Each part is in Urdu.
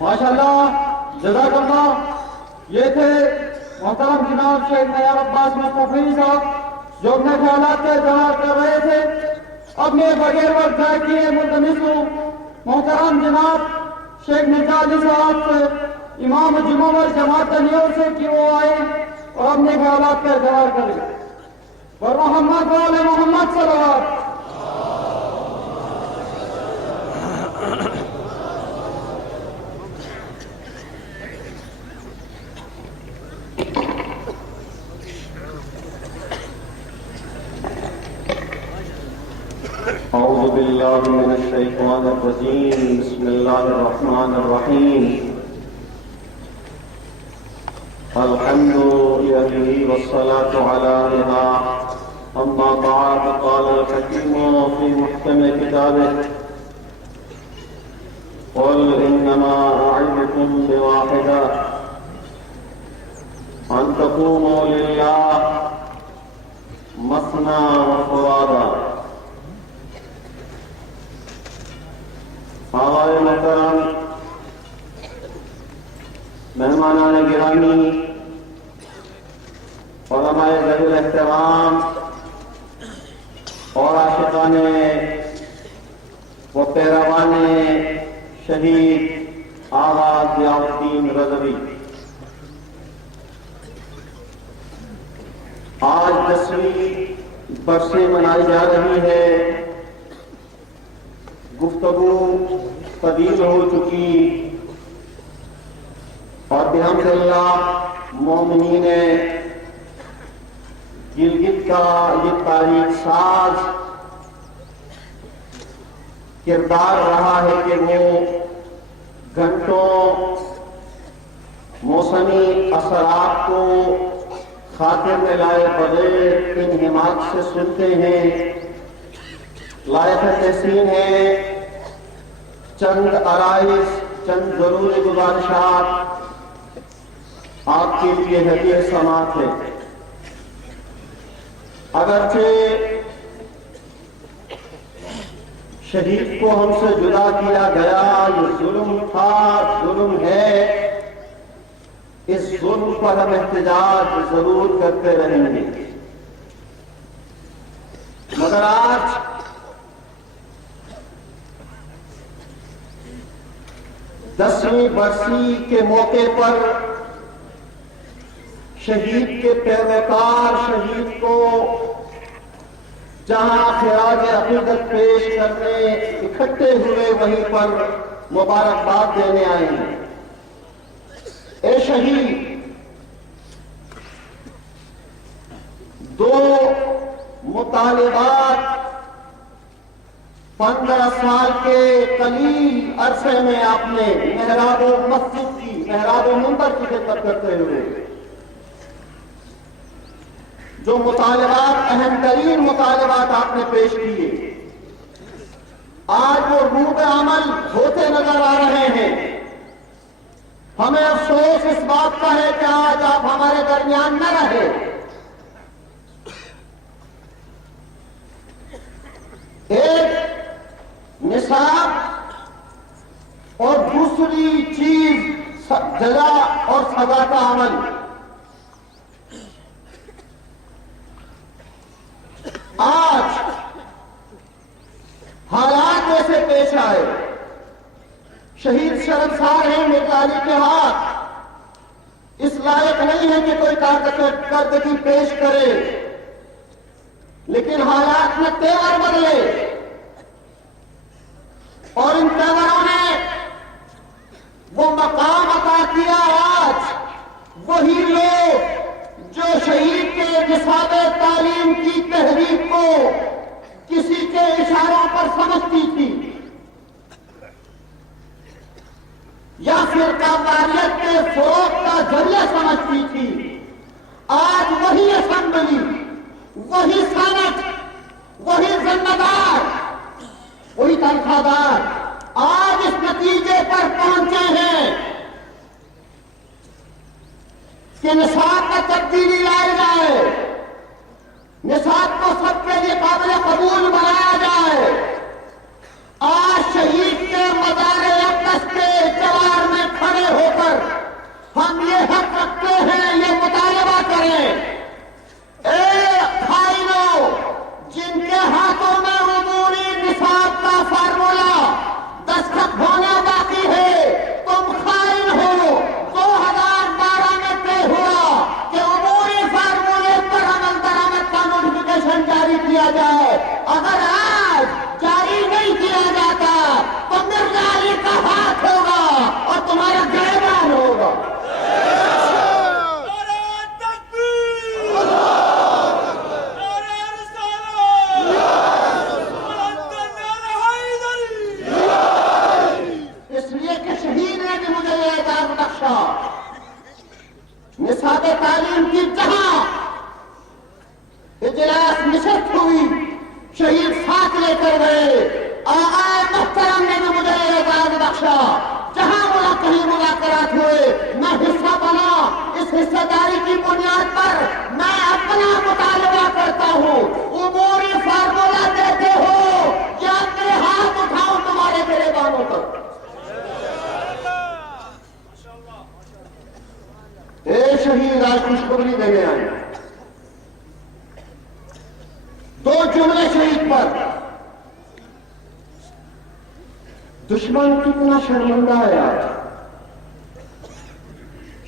ماشاءاللہ، جزاک اللہ۔ یہ تھے محترم جناب شیخ نیار عباس مصطفی صاحب جو اپنے خیالات کا اظہار کر رہے تھے۔ اب میں بغیر وقت ضائع کیے ملتمس ہوں محترم جناب شیخ مرزا علی صاحب سے، امام جمعہ اور جماعت نیور سے، کہ وہ آئے اور اپنے خیالات کا اظہار کریں۔ اور محمد وعلی محمد صلوات۔ أعوذ بالله من الشيطان الرجيم بسم الله الرحمن الرحيم الحمد لله والصلاة على إله أما بعد قال الحكيم في محكم كتابه قل إنما أعظكم بواحدة أن تقوموا لله مثنى وفرادا۔ آقای محترم، مہمانان گرامی، علماء ذوی الاحترام اور عاشقان و پیروان شہید آغا ضیاء الدین رضوی، آج 10ویں برسی منائی جا رہی ہے۔ گفتگو طویل ہو چکی اور بحمد اللہ مومنین گلگت کا یہ تاریخ ساز کردار رہا ہے کہ وہ گھنٹوں موسمی اثرات کو خاطر میں لائے بغیر انہماک سے سنتے ہیں۔ لائق تحسین ہے چند عرائض، چند ضروری گزارشات آپ کے لیے ہدیہ سماعت ہے۔ اگرچہ شہید کو ہم سے جدا کیا گیا، یہ ظلم تھا، ظلم ہے، اس ظلم پر ہم احتجاج ضرور کرتے رہیں گے، مگر آج دسویں برسی کے موقع پر شہید کے پیروکار شہید کو جہاں خراج عقیدت پیش کرنے اکٹھے ہوئے وہیں پر مبارکباد دینے آئے ہیں۔ اے شہید، دو مطالبات 15 سال کے قلیل عرصے میں آپ نے محراب و مسجد کی، محراب و منبر کی خدمت کرتے ہوئے جو مطالبات، اہم ترین مطالبات آپ نے پیش کیے، آج وہ روح عمل ہوتے نظر آ رہے ہیں۔ ہمیں افسوس اس بات کا ہے کہ آج آپ ہمارے درمیان نہ رہے۔ ایک نصاب اور دوسری چیز جزا اور سزا کا عمل۔ آج حالات ایسے پیش آئے، شہید شرمسار ہیں، مرزا علی کے ہاتھ اس لائق نہیں ہے کہ کوئی کارکردگی پیش کرے، لیکن حالات میں تیور بدلے اور ان تیوروں نے وہ مقام عطا کیا۔ آج وہی لوگ جو شہید کے نصاب تعلیم کی تحریک کو کسی کے اشاروں پر سمجھتی تھی یا فرقہ واریت کے فروغ کا ذریعہ سمجھتی تھی، آج وہی اسمبلی، وہی سینٹ، وہی ذمہ دار، وہی تنخواہ دار آج اس نتیجے پر پہنچے ہیں کہ نصاب کا تبدیلی لائی جائے، نصاب کو سب کے لیے قابل قبول بنایا جائے۔ آج شہید کے مزار اقدس کے جوار میں کا نصاب تعلیم کی جہاں اجلاس نشست ہوئی، شہید ساتھ لے کر گئے، آقا محترم نے بھی مجھے اعزاز بخشا، جہاں کہیں مذاکرات ہوئے میں حصہ بنا، اس حصہ داری کی بنیاد پر میں اپنا مطالبہ کرتا ہوں، عمومی فارمولہ دیتے ہو یا اپنے ہاتھ اٹھاؤں تمہارے گریبانوں پر؟ اے شہید آج خوشخبری دینے آئے، دو جملے شہید پر، دشمن کتنا شرمندہ ہے آج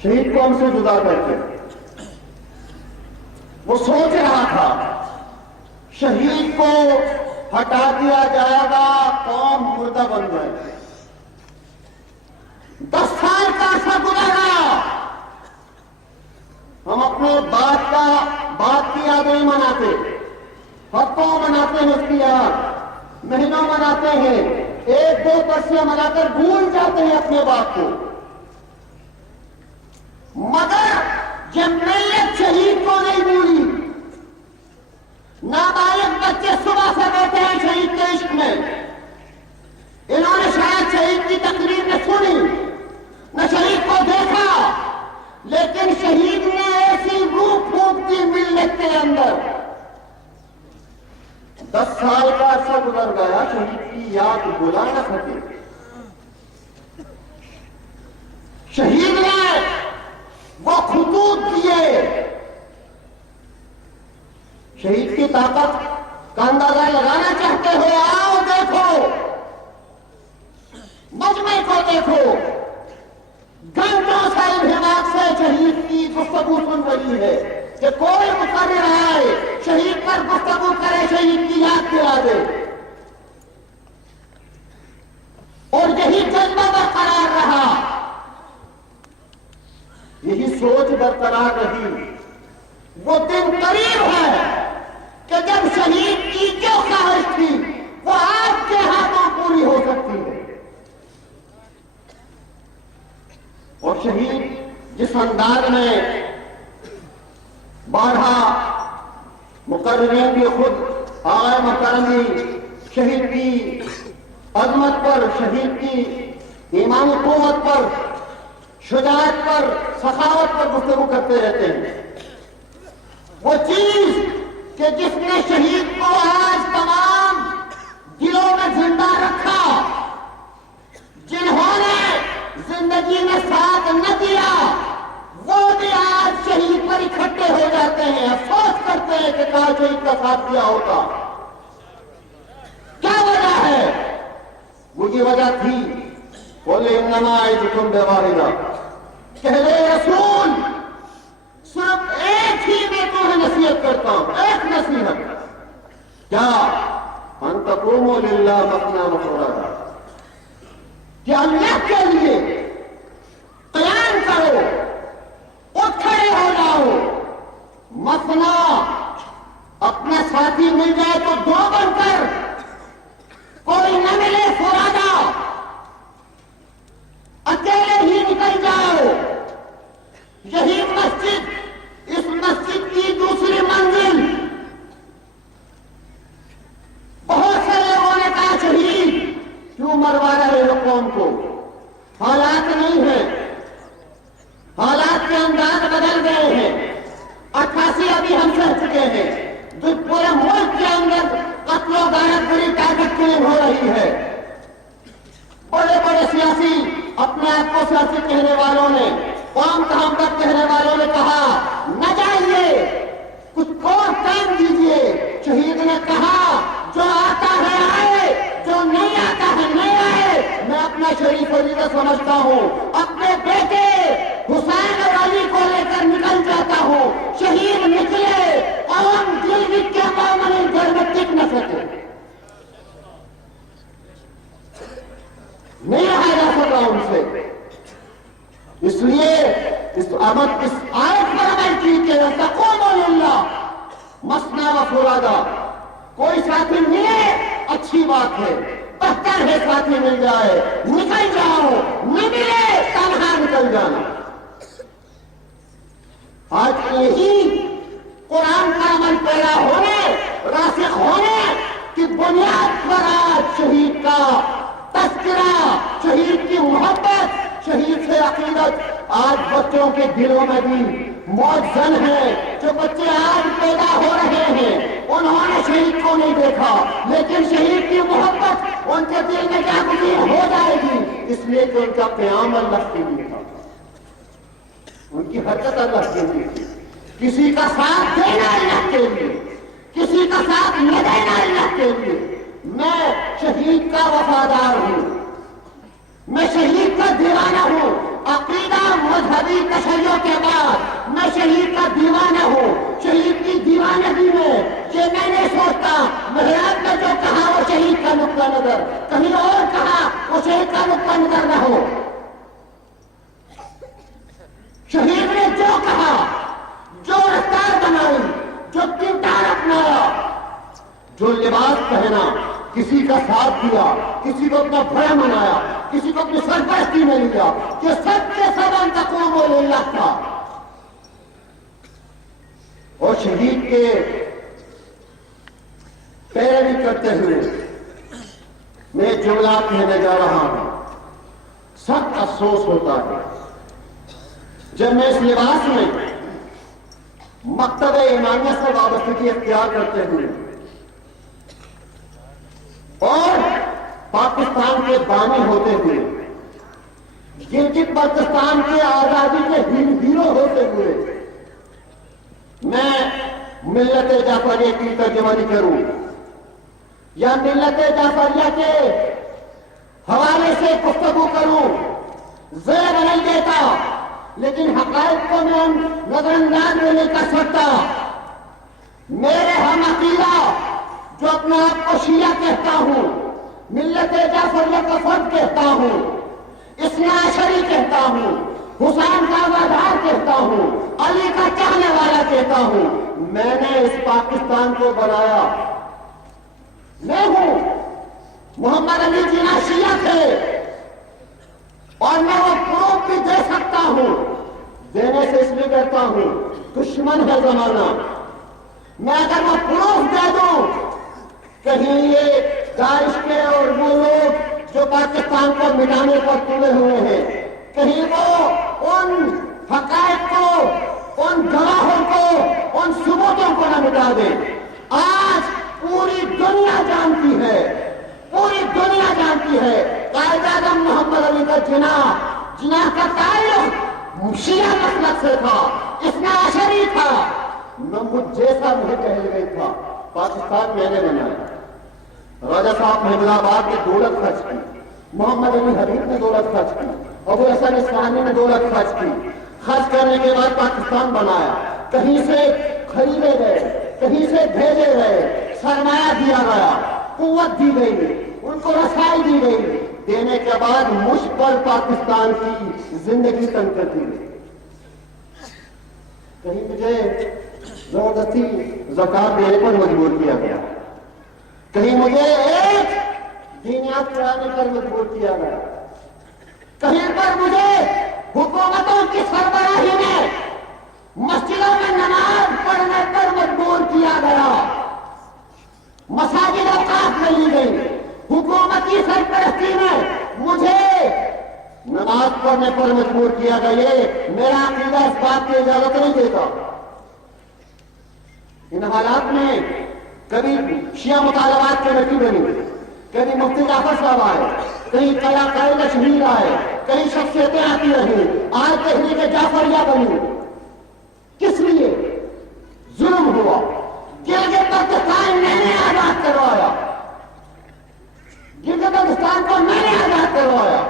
شہید کو ہم سے جدا کر کے۔ وہ سوچ رہا تھا شہید کو ہٹا دیا جائے گا قوم مردہ بن جائے گی، 10 سال کا عرصہ گزرا، ہم اپنے بات کی یاد نہیں مناتے، ہفتوں مناتے ہیں اس کی یاد، مہینوں مناتے ہیں، 1-2 برسیاں منا کر بھول جاتے ہیں اپنے بات کو، مگر یہ ملت شہید کو نہیں بھولی۔ نابالغ بچے صبح سے بیٹھے ہیں شہید کے عشق میں، انہوں نے شاید شہید کی تقریر نہ سنی نہ شہید کو دیکھا، لیکن شہید نے ایسی روح پھونک دی ملت کے اندر۔ 10 سال کا عرصہ گزر گیا، شہید کی یاد بلا نہ سکے، شہید نے وہ خطوط دیے، شہید کی طاقت کا اندازہ لگانا چاہتے ہو؟ آؤ دیکھو، مجمع کو دیکھو، گھنٹوں سے انہماک سے شہید کی گفتگو سن رہی ہے کہ کوئی مقرر آئے شہید پر گفتگو کرے، شہید کی یاد دلا دے، اور یہی جذبہ برقرار رہا، یہی سوچ برقرار رہی۔ وہ دن قریب ہے کہ جب شہید کی جو خواہش تھی وہ آپ کے ہاتھوں پوری ہو سکتی ہے، اور شہید جس انداز میں بارہا مقررین بھی خود آقا محترم شہید کی عظمت پر، شہید کی ایمانی قوت پر، شجاعت پر، سخاوت پر گفتگو کرتے رہتے ہیں، وہ چیز کہ جس نے شہید کو آج تمام دلوں میں زندہ رکھا، جنہوں نے زندگی میں ساتھ نہ دیا، وہ بھی آج شہید پر اکٹھے ہو جاتے ہیں، افسوس کرتے ہیں کہ کاش شہید کا ساتھ دیا ہوتا۔ کیا وجہ ہے؟ وہ یہ وجہ تھی قُلْ إِنَّمَا أَعِظُكُمْ بِوَاحِدَةٍ، کہہ دے رسول صرف ایک ہی میں تمہیں نصیحت کرتا ہوں، ایک نصیحت، کیا؟ أَن تَقُومُوا لِلَّهِ مَثْنَىٰ وَفُرَادَىٰ، کہ اللہ کے لیے قیام کرو، اٹھ کھڑے ہو جاؤ، مثنا، اپنا ساتھی مل جائے تو 2 بن کر، کوئی نہ ملے فرادا، اکیلے ہی نکل جاؤ۔ یہی مسجد، اس مسجد کی دوسری منزل، بہت سے لوگوں نے کہا شہید کیوں مروا رہے ہو قوم کو؟ حالات نہیں ہیں، حالات کے انداز بدل گئے ہیں، 88 ابھی ہم سہ چکے ہیں، جو پورے ملک کے اندر قتل و غارت گری ٹارگٹ کلنگ ہو رہی ہے۔ بڑے بڑے سیاسی، اپنے آپ کو سیاسی کہنے والوں نے، قوم کا ہمدرد کہنے والوں نے کہا نہ جائیے، کچھ اور کام دیجیے۔ شہید نے کہا جو آتا ہے آئے، جو نہیں آتا ہے نہیں آئے، میں اپنا شریف عقیدہ سمجھتا ہوں، اپنے بیٹے حسین اور علی کو لے کر نکل جاتا ہوں۔ شہید نکلے، قوم دل کے مومن گھر میں ٹک نہ سکے، نہیں رہا جا سکا ان سے، اس لیے اس آیت پر عمل کیجیے، تقوموا للہ مثنی و فرادا۔ کوئی ساتھی ملے اچھی بات ہے، بہتر ہے ساتھی مل جائے، نکل جاؤ، نہ ملے تنہا نکل چل جانا. آج یہی قرآن کا عمل پیدا ہونے راسخ ہونے کی بنیاد پر آج شہید کا تذکرہ، شہید کی محبت، شہید سے عقیدت آج بچوں کے دلوں میں بھی موجزن ہے. جو بچے آج پیدا ہو رہے ہیں انہوں نے شہید کو نہیں دیکھا، لیکن شہید کی محبت ان کے دل میں جاگزین ہو جائے گی، اس لیے کہ ان کا قیام اللہ کے لیے تھا، ان کی حرکت اللہ کے لیے تھی. کسی کا ساتھ دینا اللہ کے لیے، کسی کا ساتھ نہ دینا اللہ کے لیے. میں شہید کا وفادار ہوں، میں شہید کا دیوانہ ہوں. عقیدہ مذہبی تشیع کے بعد میں شہید کا دیوانہ ہوں. شہید کی دیوانگی میں یہ میں نہیں سوچتا محراب نے جو کہا وہ شہید کا نقطہ نظر، کہیں اور کہا وہ شہید کا نقطہ نظر نہ ہو. شہید نے جو کہا، جو رفتار بنائی، جو کردار اپنایا، جو لباس پہنا، کسی کا ساتھ دیا، کسی کو اپنا بھائی منایا، کسی کو اپنی سرپرستی میں لیا، یہ سب کے سب ان تقوم للہ تھا. اور شہید کے پیروی کرتے ہوئے میں جملہ کہنے جا رہا ہوں. سخت افسوس ہوتا ہے جب میں اس لباس میں مکتب امامیہ سے وابستگی اختیار کرتے ہوئے اور پاکستان کے بانی ہوتے ہوئے، گلگت بلتستان کے آزادی کے ہیرو ہوتے ہوئے میں ملت جعفریہ کی ترجمانی کروں یا ملت جعفریہ کے حوالے سے گفتگو کروں، زیر نہیں دیتا، لیکن حقائق کو میں نظر انداز میں نہیں کر سکتا. میرے ہم عقیدہ جو اپنے آپ کو شیعہ کہتا ہوں، ملت جعفریہ کا فرد کہتا ہوں، اثنا عشری کہتا ہوں، حسین کا وفادار کہتا ہوں، علی کا چاہنے والا کہتا ہوں، میں نے اس پاکستان کو بنایا. میں ہوں محمد علی جناح شیعہ تھے اور میں وہ پروف بھی دے سکتا ہوں. دینے سے اس لیے کہتا ہوں دشمن ہے زمانہ. میں اگر وہ پروف دے دوں کہیں یہ داعش کے اور وہ لوگ جو پاکستان کو مٹانے پر تلے ہوئے ہیں، کہیں وہ ان حقائق کو، ان گواہوں کو، ان ثبوتوں کو نہ مٹا دیں. آج پوری دنیا جانتی ہے، پوری دنیا جانتی ہے قائد اعظم محمد علی کا جناح کا تعلق شیعہ مسلک سے تھا، اثنا عشری تھا. نہ مجھ جیسا مجھے کہے گئی تھا. پاکستان میں نے بنایا. راجہ صاحب محمد آباد نے دولت خرچ کی، محمد علی حبیب نے دولت خرچ کی، ابو حسن اصفہانی نے دولت خرچ کی. خرچ کرنے کے بعد پاکستان بنایا. کہیں سے خریدے گئے، کہیں سے بھیجے گئے، سرمایہ دیا گیا، قوت دی گئی، ان کو رسائی دی گئی. دینے کے بعد مجھ پر پاکستان کی زندگی تنگ کر دی گئی. کہیں مجھے زبردستی زکات دینے پر مجبور کیا گیا، کہیں مجھے ایک دینیات پڑھانے پر مجبور کیا گیا، کہیں پر مجھے حکومتوں کی سربراہی میں مسجدوں میں نماز پڑھنے پر مجبور کیا گیا. مساجد اوقاف میں لی گئی. حکومتی سرپرستی میں مجھے نماز پڑھنے پر مجبور کیا گیا. یہ میرا عقیدہ اس بات کی اجازت نہیں دیتا. ان حالات میں کبھی شیعہ مطالبات کمیٹی بنی، کبھی مفتی جعفر صاحب آئے، کہیں قائد شہید آئے، کئی شخصیتیں آتی رہی. آج تحریک جعفریہ بنی. کس لیے؟ ظلم ہوا. گلگت بلتستان میں نے آزاد کروایا، گلگت بلتستان کو میں نے آزاد کروایا،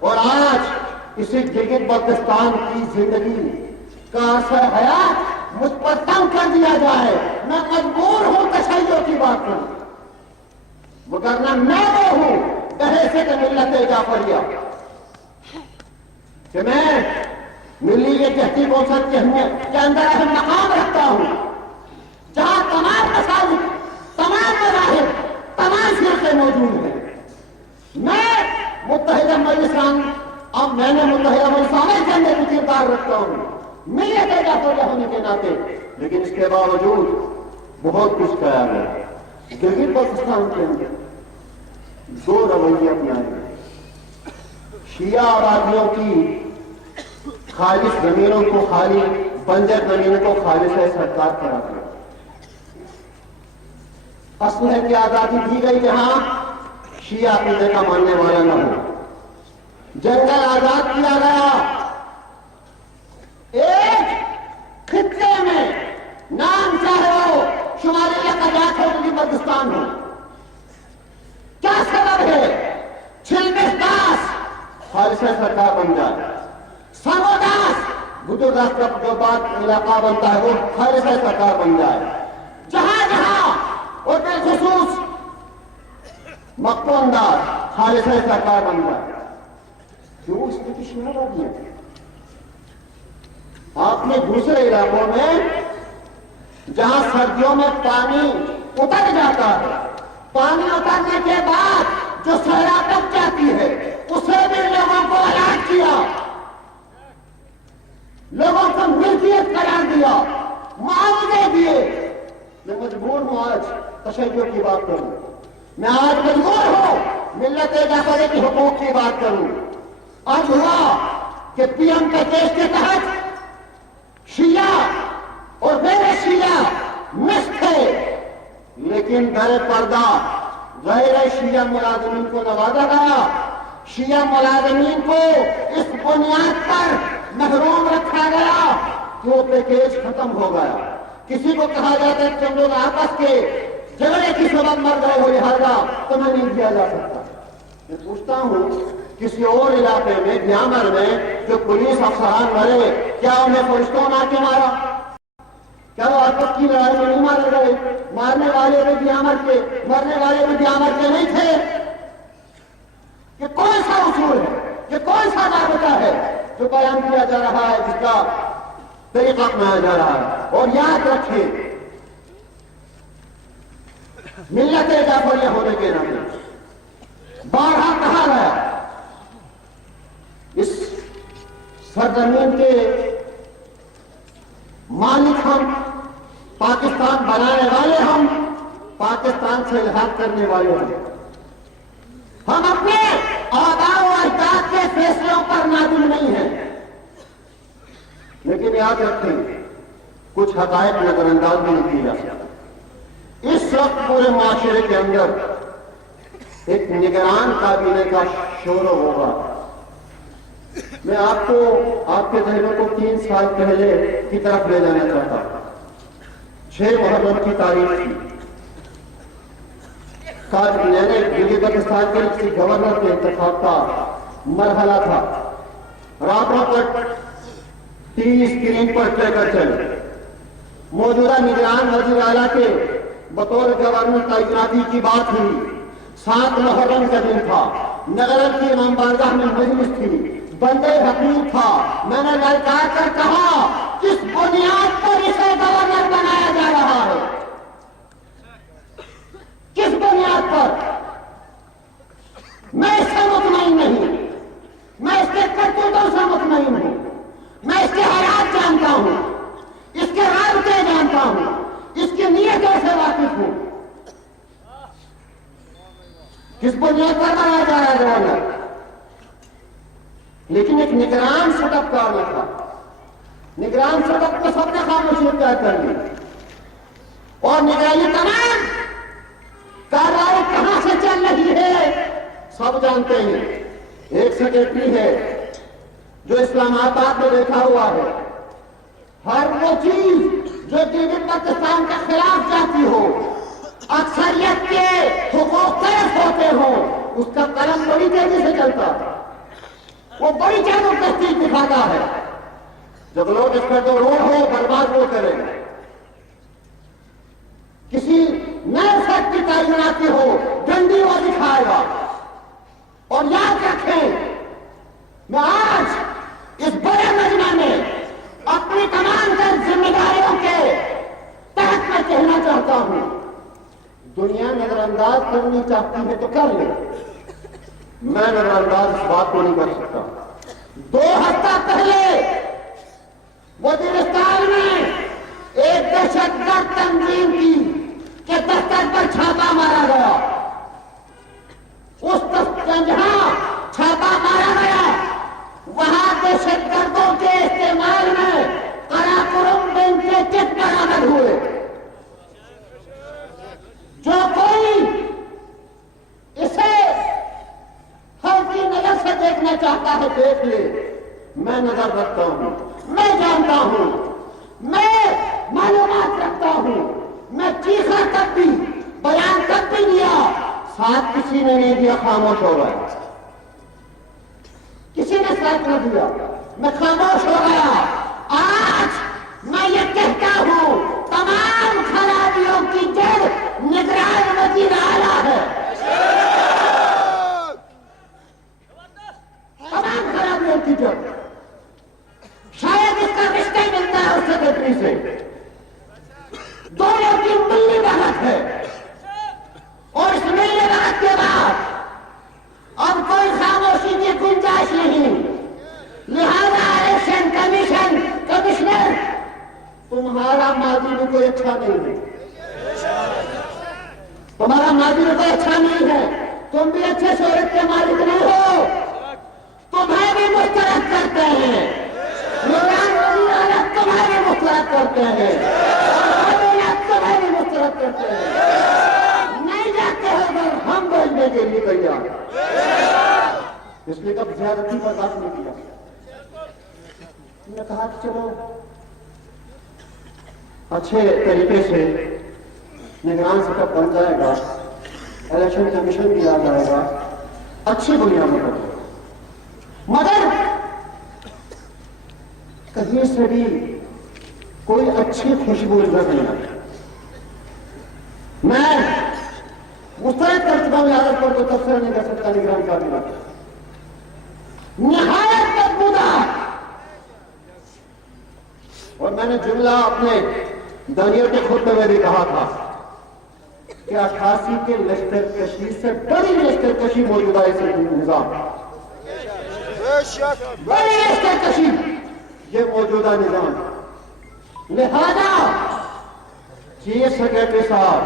اور آج اسی گلگت بلتستان کی زندگی کا اثر حیات مجھ پر تنگ کر دیا جائے. میں مجبور ہوں تشیع کی بات کروں، وگرنہ میں وہ ہوں بحیثیت ملت جعفریہ کہ میں ملی کے جہتی کونسل کے اندر اہم مقام رکھتا ہوں، جہاں تمام مساجد، تمام مذاہب، تمام فرقے موجود ہیں. میں متحدہ مجلس اب میں نے متحدہ مسلمانوں کے اندر بھی کردار رکھتا ہوں ملت جعفریہ ہونے کے ناطے، لیکن اس کے باوجود بہت کچھ کیا گیا۔ گلگت بلتستان کے اندر دو رویے اپنائے گئے، شیعہ آبادیوں کی خالص زمینوں کو خالی، بنجر زمینوں کو خالص سرکار کرا دیا۔ اسلحے کی آزادی دی گئی جہاں شیعہ عقیدے کا ماننے والا نہ ہو، جنگل آزاد کیا گیا، ایک خطے میں نام چاہے ہو شمالی اقلیت ہو گلگت بلتستان ہو، کیا سبب ہے؟ چھلمش خالص سرکار بن جائے، سموداس گجر داس کا جو بعد علاقہ بنتا ہے وہ خالص سرکار بن جائے، جہاں جہاں اور بالخصوص مقتول انداز خالص سرکار بن جائے۔ کیوں اس کی شمار آدمی ہے؟ آپ نے دوسرے علاقوں میں جہاں سردیوں میں پانی اتر جاتا ہے، پانی اترنے کے بعد جو صحرا بچ جاتی ہے اسے بھی لوگوں کو الرٹ کیا، لوگوں کو ملکیت قرار دیا، معاوضے دیے۔ میں مجبور ہوں آج تشیع کی بات کروں، میں آج مجبور ہوں ملت جعفریہ کے حقوق کی بات کروں۔ آج ہوا کہ پی ایم پیکیج کے تحت شیعہ اور غیر شیعہ مکس تھے، لیکن در پردہ غیر شیعہ ملازمین کو نوازا گیا، شیعہ ملازمین کو اس بنیاد پر محروم رکھا گیا کہ وہ پیکیج ختم ہو گیا۔ کسی کو کہا جاتا ہے کہ ہم لوگ آپس کے جھگڑے کی سبب مر گئے ہو، لہذا تمہیں نہیں دیا جا سکتا۔ میں پوچھتا ہوں کسی اور علاقے میں دیامر میں جو پولیس افسران مرے، کیا انہیں فرشتوں نے آ کے مارا؟ کیا وہ آپس کی لڑائی میں نہیں مارے گئے؟ مارنے والے بھی دیامر کے، مرنے والے بھی دیامر کے نہیں تھے؟ یہ کون سا اصول ہے، یہ کون سا ضابطہ ہے جو بیان کیا جا رہا ہے، جس کا طریقہ اپنایا جا رہا ہے؟ اور یاد رکھیں ملت جعفریہ ہونے کے ناطے بارہا کہا گیا اس سرزمین کے مالک ہم، پاکستان بنانے والے ہم، پاکستان سے الحاق کرنے والے ہم اپنے آباء و اجداد کے فیصلوں پر نادم نہیں ہیں۔ لیکن یاد رکھیں کچھ حقائق نظر انداز بھی نہیں کیا جا سکتا۔ اس وقت پورے معاشرے کے اندر ایک نگران کابینہ کا شور ہوگا۔ میں آپ کو، آپ کے ذہنوں کو 3 سال پہلے کی طرف لے جانا چاہتا ہوں۔ 6 محرم کی تاریخ تھی، میں نے گلگت بلتستان کے کسی گورنر کے انتخاب کا مرحلہ تھا، راتوں پر ٹی وی اسکرین پر ٹریکر چلے، موجودہ نگران وزیر اعلیٰ کے بطور گورنر تعیناتی کی بات ہوئی، 7 محرم کا دن تھا، نگر کی امام بارگاہ میں مجلس تھی، بندے حقیق تھا، میں نے للکار کر کہا کس بنیاد پر اسے گورنر بنایا جا رہا ہے؟ کس بنیاد پر؟ میں اس سے مطمئن نہیں، میں اس کے کرتوتوں سے مطمئن ہوں، میں اس کے حالات جانتا ہوں، اس کے رابطے جانتا ہوں، اس کی نیتوں سے واقف ہوں۔ کس بنیاد پر بنایا جا رہا ہے گورنر؟ لیکن ایک نگران سیٹ اپ کرنا تھا، نگران سیٹ اپ کو سب نے خاموشی اختیار کر لی، اور نگرانی تمام کارروائی کہاں سے چل رہی ہے سب جانتے ہیں۔ ایک سیکرٹری ہے جو اسلام آباد میں بیٹھا ہوا ہے، ہر وہ چیز جو گلگت بلتستان کے خلاف جاتی ہو، اکثریت کے حقوق تلف ہوتے ہوں، اس کا قلم بڑی تیزی سے چلتا ہے، وہ بڑی زبردستی دکھاتا ہے۔ جب لوگ اس پر جو روڈ ہو برباد وہ کرے، کسی نئے فیکٹ کی تعیناتی ہو ڈنڈی وہ دکھائے گا۔ اور یاد رکھیں میں آج اس بڑے مجمع میں اپنی تمام تر ذمہ داریوں کے تحت میں کہنا چاہتا ہوں، دنیا نظر انداز کرنی چاہتی ہے تو کر لے، میں نظر انداز اس بات کو نہیں کر سکتا۔ 2 ہفتہ پہلے وزیرستان میں ایک دہشت گرد تنظیم کی کہ دفتر پر چھاپا مارا گیا. اس جہاں چھاپا مارا گیا وہاں دہشت گردوں کے استعمال میں قراقرم بین کے چٹ برآمد ہوئے. جو کوئی اسے ہلکی نظر سے دیکھنا چاہتا ہے دیکھ لے. میں نظر رکھتا ہوں, میں جانتا ہوں, میں معلومات رکھتا ہوں. میں چیخا تک بھی, بیان تک بھی دیا, ساتھ کسی نے نہیں دیا, خاموش ہو گیا. کسی نے ساتھ نہ دیا, میں خاموش ہو گیا. آج میں یہ کہتا ہوں تمام خرابیوں کی جڑ نگران وزیر اعلیٰ ہے. تمام خرابیوں کی جڑ. شاید اس کا رشتہ ملتا ہے اس سیکرٹری سے. دونوں کی ملی بہت ہے اور اس ملی بہت کے بعد اب کوئی خاموشی کی گنجائش نہیں. لہذا الیکشن کمشنر تمہارا ماضی بھی کوئی اچھا نہیں ہے. تمہارا ماضی بھی کوئی اچھا نہیں ہے. تم بھی اچھے شہرت کے مالک نہیں ہو. تمہیں بھی مسترد کرتے ہیں. نگران وزیر اعلیٰ تمہیں بھی مسترد کرتے ہیں. تمہیں بھی مسترد کرتے ہیں. نہیں جاتے ہو اگر ہم بولنے کے لیے تیار. اس لیے کب زیادتی برداشت نہیں کیا. نے کہا کہ چلو اچھے طریقے سے نگران سے کب بن جائے گا, الیکشن کمیشن بھی آ جائے گا, اچھی بنیاد پر. مگر کہیں سے بھی کوئی اچھی خوشبو نظر نہیں آتی. میں مسترد کر چکا ہوں عادت پر, تو تبصرہ نہیں کر سکتا نگران کا بھی بات. نہایت بدبودار. اور میں نے جملہ اپنے دانیال کے خطبے میں بھی کہا تھا کہ 88 کے لشکر کشی سے بڑی لشکر کشی موجودہ اس نظام, بڑی لشکر کشی یہ موجودہ نظام. لہذا چیف سیکرٹری صاحب,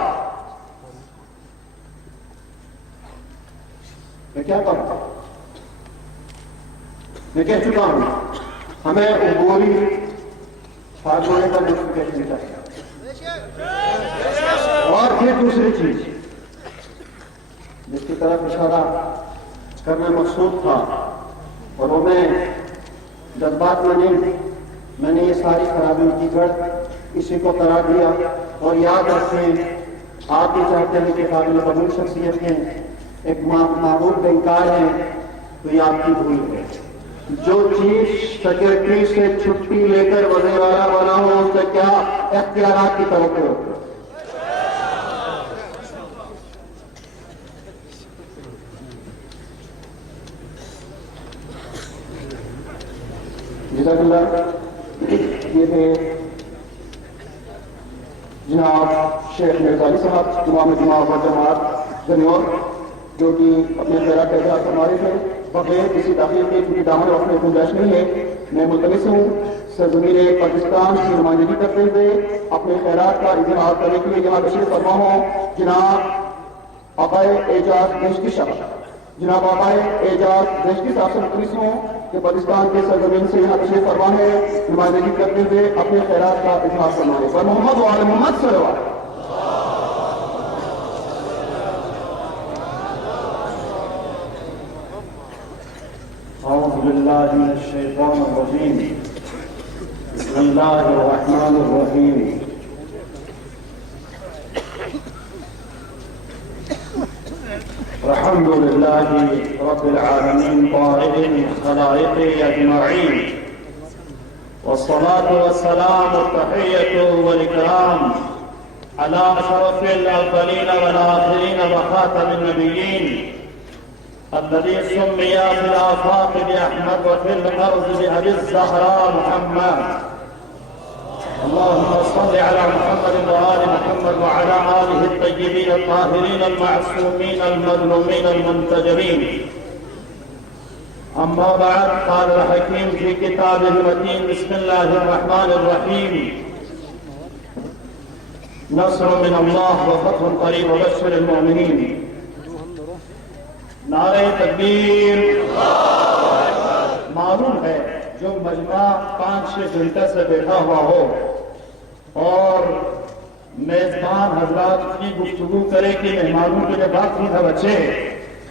میں کیا کروں, میں کہہ چکا ہوں ہمیں عبوری فارمولے کا نوٹیفیکیشن چاہیے. اور پھر دوسری چیز جس کی طرف اشارہ کرنا مقصود تھا, اور وہ میں جذبات میں نہیں, میں نے یہ ساری خرابیوں کی جڑ اسی کو قرار دیا. اور یاد رکھیں, آپ بھی چاہتے ہیں کہ قابل قبول شخصیت ہیں, ایک معروف بینکار ہیں, تو یہ آپ کی بھول ہے. جو چیف سیکرٹری سے چھٹی لے کر وزیر اعلیٰ بنا ہو اس سے کیا اختیارات کی توقع ہوتی ہے. جزاک اللہ. یہ تھے جناب شیخ مرزا علی صاحب, امام جماعت و جماعت گنور, جو کہ اپنے خیرات کا اظہار فرما رہے تھے بغیر کسی داخل کے, کیونکہ دامن رکھنے کی گنجائش نہیں ہے. میں ملتمس ہوں سرزمین پاکستان کی نمائندگی کرتے ہوئے اپنے خیرات کا اظہار کرنے کے لیے یہاں تشریف فرما ہوں جناب آقائے اعجاز دہشتی صاحب, جناب آقائے اعجاز دہشتی صاحب سے ملتمس ہوں کہ پاکستان کے سرزمین سے یہاں تشریف فرما ہے, نمائندگی کرتے ہوئے اپنے خیرات کا اظہار فرما ہے. اور محمد و آل محمد صلی اللہ علیہ وسلم. أعوذ بالله من الشيطان الرجيم. بسم الله الرحمن الرحيم. الحمد لله رب العالمين طاهر الخلائق أجمعين, والصلاة والسلام التحية والإكرام على أشرف الأولين والآخرين وخاتم النبيين الذي سمي في الآفاق بأحمد وفي الأرض بأبي الزهراء محمد. اللهم صل على محمد وآل محمد وعلى آله الطيبين الطاهرين المعصومين المظلومين المنتجبين. أما بعد قال الحكيم في كتابه المتين بسم الله الرحمن الرحيم نصر من الله وفتح قريب وبشر المؤمنين نعرہ تکبیر معلوم ہے جو مجمع 5-6 گھنٹے سے بیٹھا ہوا ہو اور میزبان حضرات کی گفتگو کرے کہ مہمانوں کے لیے بات کی تھا بچے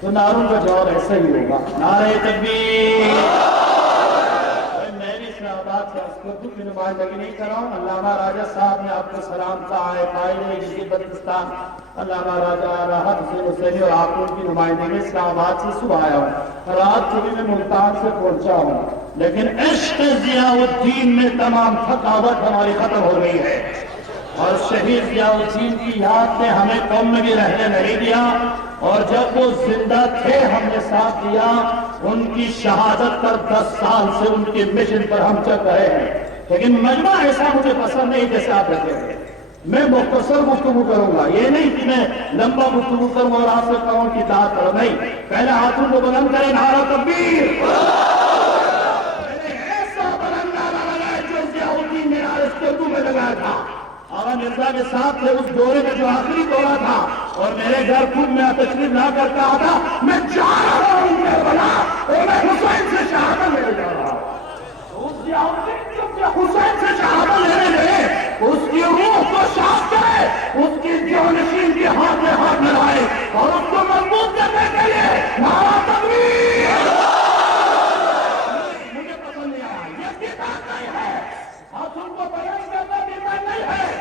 تو نعروں کا جواب ایسا ہی ہوگا نعرہ تکبیر میں بھی اسلام آباد سے اسکردو کی نمائندگی نہیں کر رہا ہوں علامہ راجہ صاحب نے آپ کو سلام کہا ہے قائد جزیر بلتستان علامہ راجہ راحت حسین حسینی اور آپ ان کی نمائندگی میں اسلام آباد سے صبح آیا ہوں رات کو بھی میں ملتان سے پہنچا ہوں لیکن عشق ضیاء الدین میں تمام تھکاوٹ ہماری ختم ہو گئی ہے اور شہید ضیاء الدین کی یاد نے ہمیں قوم میں بھی رہنے نہیں دیا اور جب وہ زندہ تھے ہم نے ساتھ دیا ان کی شہادت پر 10 سال سے ان کے مشن پر ہم چل رہے ہیں لیکن مجمع ایسا مجھے پسند نہیں جیسے آپ رہتے ہیں میں مختصر گفتگو کروں گا یہ نہیں کہ میں لمبا گفتگو کروں اور آپ سے کہوں کی داد کروں نہیں پہلے ہاتھوں کو بلند کریں نعرہ تکبیر ایسا بلند نعرہ لگائے جو ضیاء الدین نے اسکردو میں لگایا تھا آغا مرزا کے ساتھ تھے اس دورے میں جو آخری دورہ تھا اور میرے گھر خود میں تشریف لا کر کہا تھا میں جا رہا ہوں کربلا اور میں حسین سے شہادت لینے جا رہا ہوں حسین سے شہادت لینے لے اس کی روح کو شاد کرے اس کی جانشین کے ہاتھ میں ہاتھ ملائے اور اس کو مضبوط کرنے کے لیے نعرہ تکبیر مجھے پسند نہیں آیا یہ کتاب نہیں ہے ہاتھوں کو بیان کرنا دیتا نہیں ہے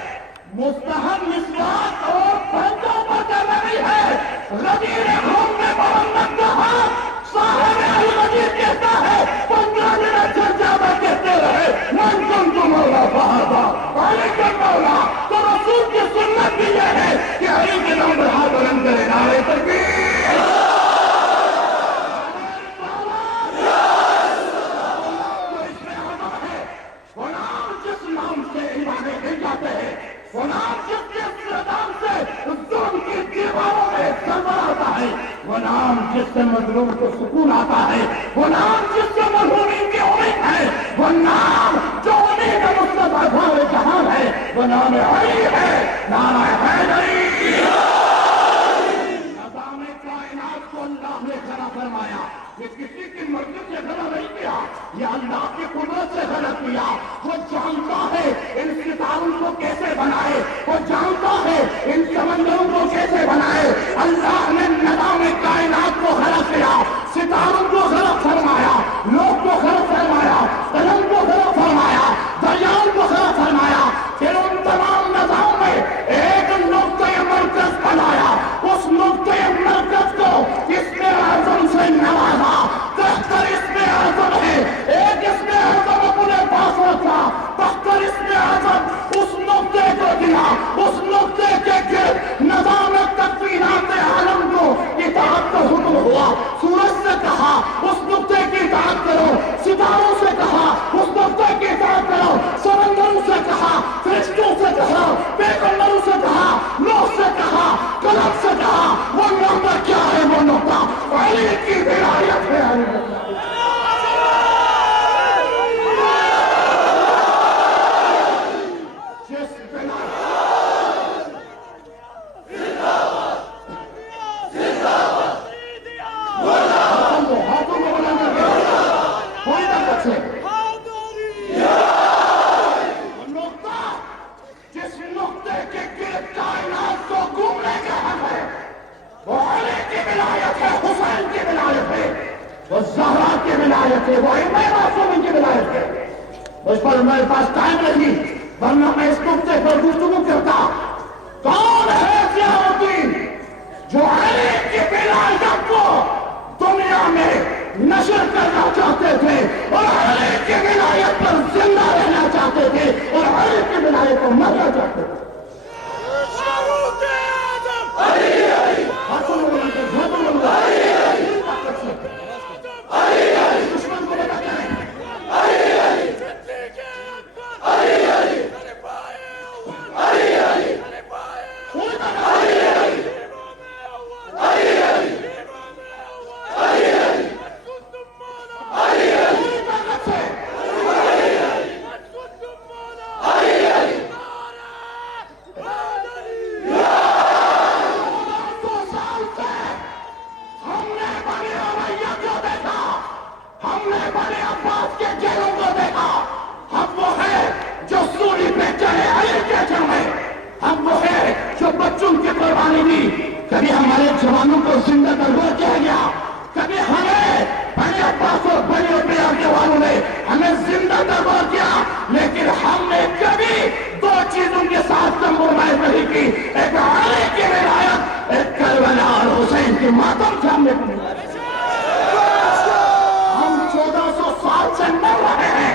مستحب مسواک اور پنجوں پر کرنا نہیں ہے غدیر خون میں محمد کا ہاتھ صاحب الغدیر کہتا ہے 15 منٹ سے زیادہ کہتے رہے من کنت مولا فہذا علی کا مولا تو رسول کی سنت بھی یہ ہے کہ علی کے نام پر ہاتھ بلند کرے نعرہ تکبیر وہ نام جس کے نام سے ظلم کی دیواروں میں ضربہ آتا ہے وہ نام جس سے مظلوم کو سکون آتا ہے وہ نام جس سے مرحومین کی امید ہے وہ نام جو امید مصطفیٰ سارے جہان ہے وہ نام علی ہے نعرہ حیدری نظام کائنات کو اللہ نے کھڑا فرمایا یہ کسی کی مرضی سے کھڑا نہیں کیا یہ اللہ کی قدرت سے کھڑا کیا وہ جانتا ہے ان ستاروں کو کیسے بنائے وہ جانتا ہے ان سمندروں کو کیسے بنائے اللہ نے نظام کائنات کو کھڑا کیا ستاروں کو کھڑا فرمایا لوگ کو کھڑا فرمایا قلم کو کھڑا فرمایا دریاؤں کو کھڑا فرمایا پھر ان تمام نظام میں ایک نقطۂ مرکز بنایا اس نقطۂ مرکز کو اسم اعظم سے نوازا تختر اسم اعظم ہے ایک اسم اعظم اپنے پاس رکھا تختر اسم اعظم اس نقطے کو دیا اس نقطے کے گرد نظام تکوینات عالم کو اطاعت کا حکم ہوا سورج سے کہا اس نقطے کی اطاعت کرو ستاروں سے کہا اس نقطے کی اطاعت کرو سمندروں سے کہا فرشتوں سے کہا پیغمبروں سے کہا لوح سے کہا قلم سے کہا وہ نقطہ کیا ہے وہ نقطہ علی کی ولایت ہے اس پر میرے پاس ٹائم نہیں ورنہ میں اس نقطے پر گفتگو کرتا کون ہے ضیاء الدین جو علی کی ولایت کو دنیا میں نشر کرنا چاہتے تھے اور علی کی ولایت پر زندہ رہنا چاہتے تھے اور علی کی ولایت کو مرنا چاہتے تھے دشمن کو بتا کریں قربانی دی, کبھی ہمارے جوانوں کو زندہ تربور کیا گیا, کبھی ہمیں بڑے عباس اور بڑے پیار کے والوں نے ہمیں زندہ تربور کیا, لیکن ہم نے کبھی دو چیزوں کے ساتھ کمپرومائز نہیں کی, ایک علی کی ولایت, ایک کربلا اور حسین کی ماتم سے ہم نے ہم 1400 سال سے مر رہے ہیں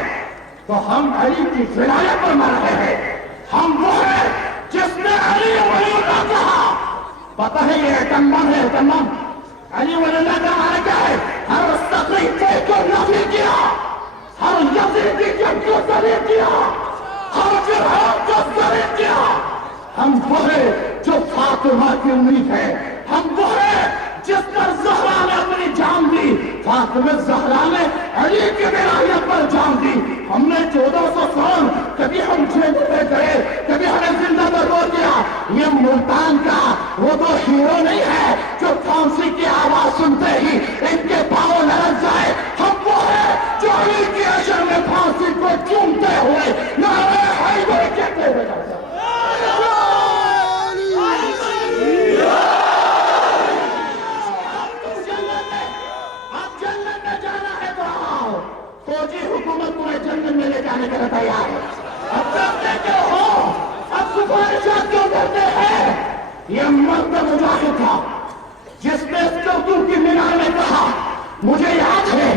تو ہم علی کی ولایت پر مر رہے ہیں. ہم وہ ہیں جس نے علی ولی اللہ کہا. پتہ ہے یہ اہتمام ہے, اہتمام علی ولی اللہ کا معنی کیا ہے؟ ہر سقیفے کو نفی کیا, ہر یزیدی کو ذلیل کیا, ہر فرعون کو ذلیل کیا. ہم وہ ہیں جو فاطمہ کی امید ہے, ہم وہ ہیں جس پر زہرا نے اپنی جان دی, فاطمہ زہرا نے علی کی ولایت پر جان دی. ہم نے 1400 سال کبھی ہم جیل میں گئے, کبھی ہمیں زندہ تربور کیا. یہ ملتان کا وہ تو ہیرو نہیں ہے جو پھانسی کی آواز سنتے ہی ان کے پاؤں لرز جائے. ہم وہ ہیں جو علی کی اشر میں پھانسی کو چومتے ہوئے نعرہ حیدر کہتے ہوئے جاتے ہیں. فوجی حکومت تمہیں جنگل میں لے جانے کے لیے تیار ہے. اب کرتے کیوں ہو, اب سفارشات کیوں کرتے ہیں؟ یہ مرد مجاہد تھا جس نے اسکردو کی مینار میں کہا, مجھے یاد ہے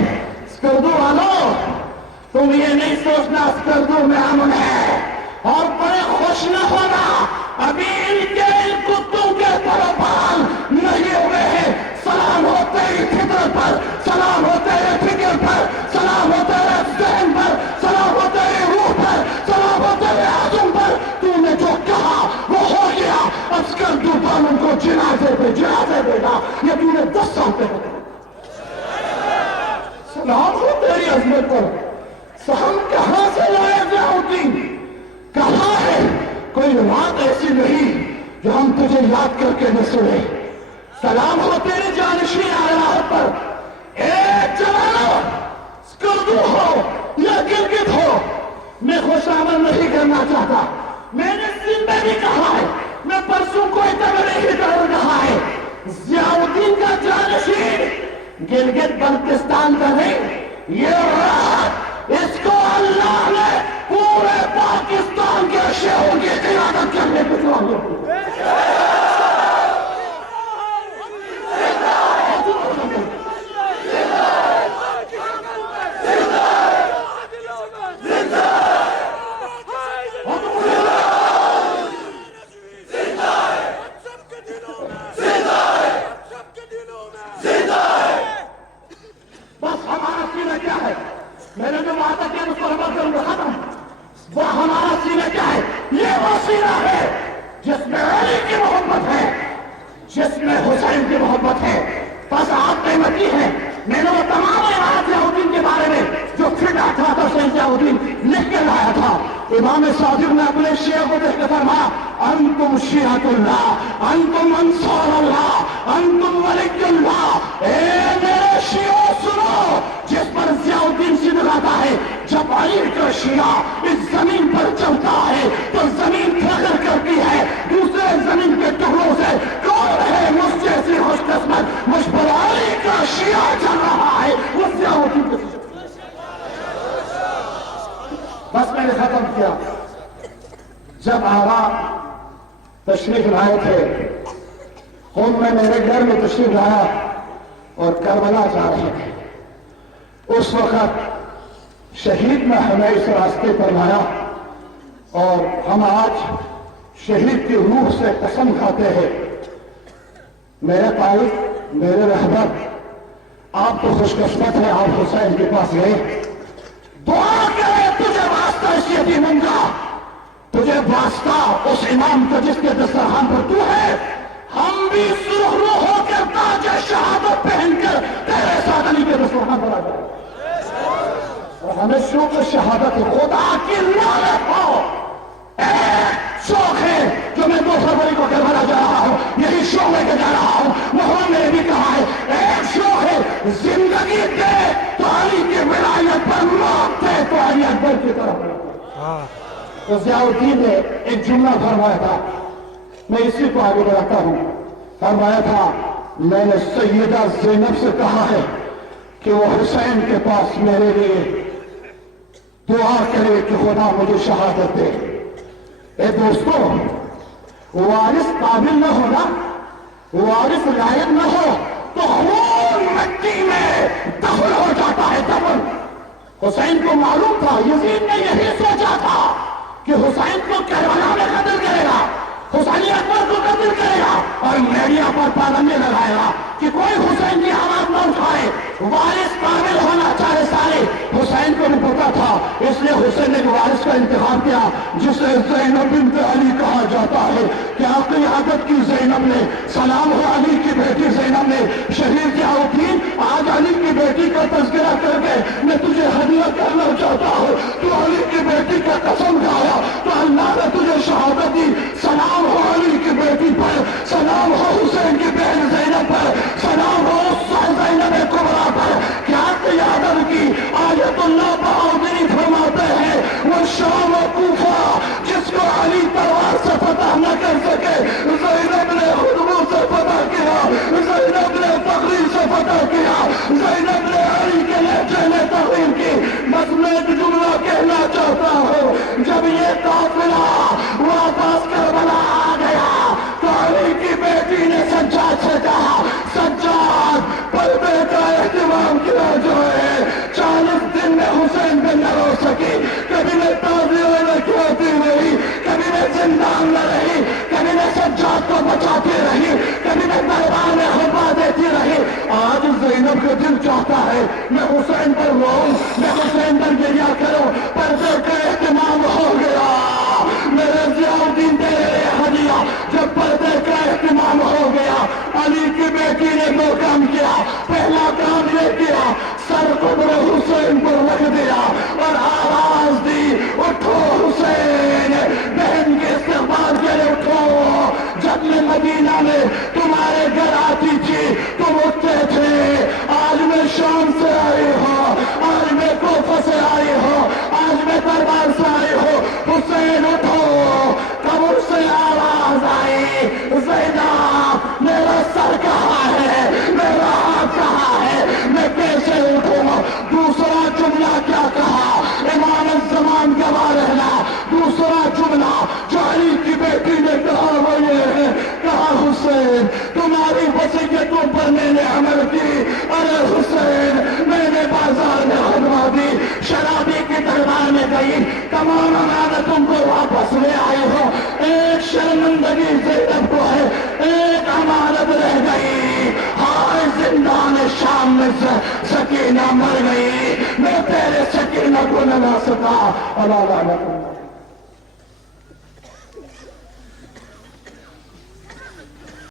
اسکردو والو, تم یہ نہیں سوچنا اسکردو میں امن ہے اور بڑے خوش نہ ہونا, ابھی ان کے ان کتوں کے پروپال نہیں ہوئے ہیں. سلام ہو تیری فطرت پر, سلام ہو تیرے فکر پر, سلام ہو تیرے ذہن پر, سلام ہو تیری روح پر, سلام ہو تیرے عزم پر. تو نے جو کہا وہ ہو گیا. اسکردو ان کو جنازے دے گا, یہ تو نے 10 سال پہ بتایا. سلام ہو تیری عظمت پر. ہم کہاں سے لائے ضیاءالدین, کہاں ہے کوئی رات ایسی نہیں جو ہم تجھے یاد کر کے نہ سنے. سلام ہو تیری جانشین آلات پر. اے جوانو, اسکردو ہو یا گلگت ہو, میں خوش آمد نہیں کرنا چاہتا. میں نے سن میں بھی کہا ہے, میں پرسوں کوئی تبلیغ نہیں کر رہا ہے. ضیاءالدین کا جانشین گلگت بلتستان کا نہیں, یہ رات اس کو اللہ نے پورے پاکستان کے شہروں کی قیادت کرنے کو چاہیے. بس ہمارا سینہ کیا ہے, میں نے جو وعدہ کیا اس پر عمل کروں گا, ختم. وہ ہمارا سینہ کیا ہے, یہ وہ سینہ ہے جس میں علی کی محبت ہے, جس میں حسین کی محبت ہے. بس آپ قیمتی ہیں. میں نے وہ تمام روایات ضیاءالدین کے بارے میں جو پھٹا تھا تو ضیاءالدین لکھ کے لایا تھا. امام صادق نے اپنے شیعہ کو دیکھ کے فرمایا, انتم شیعۃ اللہ, انتم انصار اللہ, انتم ولی اللہ. اے میرے شیعوں سنو, جس پر ضیاءالدین سے لگاتا ہے, جب علی کا شیعہ اس زمین پر چلتا ہے تو زمین فخر کرتی ہے دوسرے زمین کے ٹکڑوں سے. کون ہے مجھ جیسی خوش قسمت, مجھ پر علی کا شیعہ چل رہا ہے, وہ ضیاءالدین کے. بس میں نے ختم کیا. جب آپ تشریف لائے تھے, خود میں میرے گھر میں تشریف لایا اور کربلا جا رہے تھے, اس وقت شہید نے ہمیں اس راستے پر لایا اور ہم آج شہید کی روح سے قسم کھاتے ہیں. میرے قائد, میرے رہبر, آپ تو خوش قسمت ہیں, آپ حسین کے پاس گئے, دعا کرے تجھے واسطہ اس یتیموں کا, تجھے واسطہ اس امام کا جس کے دسترخوان پر تو ہے. ہم بھی سرخ رو ہو کر تاج شہادت پہن کر تیرے ساتھ علی کے دسترخوان پر آ جائے, اور ہمیں شوق شہادت خدا کی لعنت ہو. ایک شوق ہے جو میں 2 فروری کو کربلا جا رہا ہوں, یہی شوق لے کے جا رہا ہوں. محمد نے بھی کہا ہے, ایک شوق ہے زندگی دے تو علی کی ولایت پر, موت دے تو علی اکبر کی طرف. تو ضیاءالدین نے ایک جملہ فرمایا تھا, میں اسی کو آگے بڑھاتا ہوں. فرمایا تھا میں نے سیدہ زینب سے کہا ہے کہ وہ حسین کے پاس میرے لیے دعا کرے کہ خدا مجھے شہادت دے. اے دوستو، وارث قابل نہ ہونا، وارث لائق نہ ہو تو خون مٹی میں دفن ہو جاتا ہے. دفن حسین کو معلوم تھا، یزید نے یہی سوچا تھا کہ حسین کو کربلا میں قتل کرے گا، حسین اکبر کو قتل کرے گا اور میڈیا پر پابندی لگائے گا کہ کوئی حسین کی آواز نہ اٹھائے. وارث قابل ہونا چاہے سارے. حسین کو بھی پتا تھا، اس لیے حسین نے وارث کا انتخاب کیا جسے زینب بنت علی کہا جاتا ہے. کیا قیادت کی زینب نے، سلام ہو علی کی بیٹی زینب نے. شہید ضیاءالدین آج علی کی بیٹی کا تذکرہ کر کے میں تجھے ہدیہ کرنا چاہتا ہوں. تو علی کی بیٹی کا قسم کھایا تو اللہ نے تجھے شہادت دی. سلام ہو علی کی بیٹی پر، سلام ہو حسین کی بہن زینب پر، سلام ہو زینب کبریٰ پر. کیا قیادت کی. آیت اللہ بہادری فرماتے ہیں وہ شام و کوفہ جس کو علی تلوار سے فتح نہ کر سکے، زینب نے خطبوں سے فتح کیا، زینب نے تقریر سے فتح کیا، زینب نے علی کے لہجے میں تقریر کی. بس میں ایک جملہ کہنا چاہتا ہوں، جب یہ قافلہ واپس کربلا آ گیا تو علی کی بیٹی نے سجاد سے کہا سجاد پردے کا اہتمام کیا جائے. 40 دن میں حسین پہ نہ رو سکی. کبھی میں تعزیہ نہ کھاتی رہی، کبھی میں زندان میں رہی، کبھی میں سجاد کو بچاتی رہی، کبھی میں دربار میں خطبہ دیتی رہی. آج زینب کا دل چاہتا ہے میں حسین پر روؤں، میں حسین پر گریہ کروں. پردے کا اہتمام ہو گیا میرے ضیاءالدین تیرے لیے ہدیہ. جب پردے کا اہتمام ہو گیا علی کی بیٹی نے 2 کام کیا. پہلا کام یہ کیا، سر قبر حسین پر رکھ دیا اور آواز دی اٹھو حسین، بہن کے استقبال کے لیے اٹھو. جب میں مدینہ میں تمہارے گھر آتی تھی تم اٹھتے تھے. آج میں شام سے آئی ہو، آج میں کوفہ سے آئی ہو، آج میں دربار سے آئی ہو. حسین اٹھو. قبر سے آواز آئی زینب میرا سر کہاں ہے، میرا ہاتھ کہاں ہے، میں کیسے اٹھوں. دوسرا جملہ کیا کہا، امام الزمان گواہ رہنا. دوسرا جملہ جو علی کی بیٹی نے کہا وہ یہ ہے، کہا حسین تمہاری وصیتوں پر میں نے عمل کی. ارے حسین میں نے بازار میں خطبہ دی، شرابی کی دربار میں گئی، تمام امانتوں کو واپس لے آئی ہو. ایک شرمندگی زینب کو ہے، ایک امانت رہ گئی. ہائے زندان شام میں سکینہ مر گئی، میں تیرے سکینہ کو نہ لا سکا. اللہ